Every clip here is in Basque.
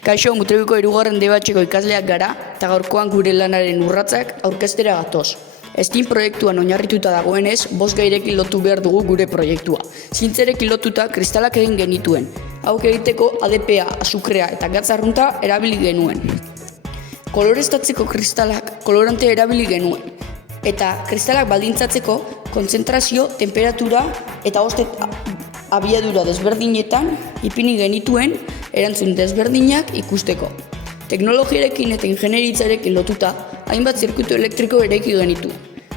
Kaixo, Mutrikuko 3. DBHko ikasleak gara, eta gaurkoan gure lanaren urratsak aurkeztera gatoz. Steam proiektuan oinarrituta dagoenez, 5 gairekin lotu behar dugu gure proiektua. Zintzerekin lotuta kristalak egin genituen. Hauk egiteko ADPA, azukrea eta gatz arrunta erabili genuen. Koloreztatzeko kristalak kolorante erabili genuen. Eta kristalak baldintzatzeko kontzentrazio, temperatura eta abiadura desberdinetan ipini genituen erantzun desberdinak ikusteko. Teknologiarekin eta ingenieritzarekin lotuta, hainbat zirkuitu elektriko eraiki genitu.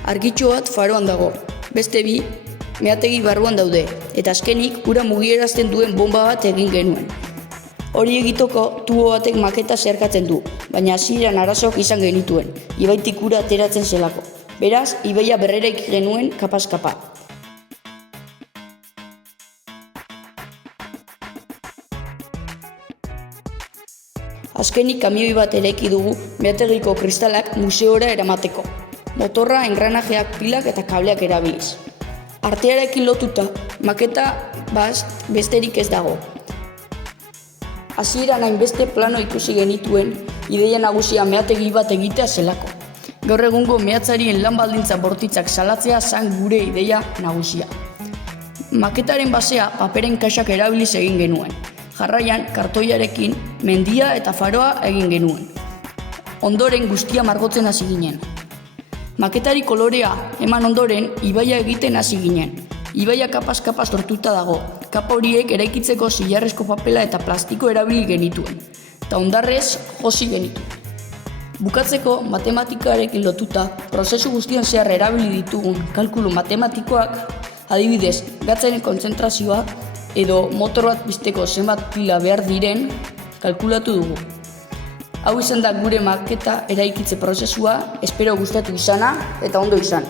Argitxo bat faroan dago, beste 2 meategi barruan daude, eta azkenik ura mugierazten duen bomba bat egin genuen. Hori egitoko tubo batek maketa zeharkatzen du, baina hasieran arazoak izan genituen, ibaitik ura ateratzen zelako. Beraz, ibaia berreraiki genuen kapaz-kapa. Azkenik kamioi bat eraiki dugu meategiko kristalak museora eramateko. Motorra, engranajeak, pilak eta kableak erabiliz. Artearekin lotuta, maketa besterik ez dago. Hasieran hainbeste plano ikusi genituen, ideia nagusia meategi bat egitea zelako. Gaur egungo meatzarien lan baldintza bortitzak salatzea zan gure ideia nagusia. Maketaren basea paperen kaxak erabiliz egin genuen. Jarraian, kartoiarekin mendia eta faroa egin genuen. Ondoren guztia margotzen hasi ginen. Maketari kolorea eman ondoren, ibaia egiten hasi ginen. Ibaia kapaz-kapaz sortuta dago. Kapa horiek eraikitzeko zilarrezko papela eta plastiko erabili genituen. Eta ondarrez josi genituen. Bukatzeko, matematikarekin lotuta, prozesu guztien zehar erabili ditugun kalkulu matematikoak, adibidez, gatzaren kontzentrazioa, edo motor bat pizteko zenbat pila behar diren kalkulatu dugu. Hau izan da gure maketa eraikitze prozesua, espero gustatu izana eta ondo izan.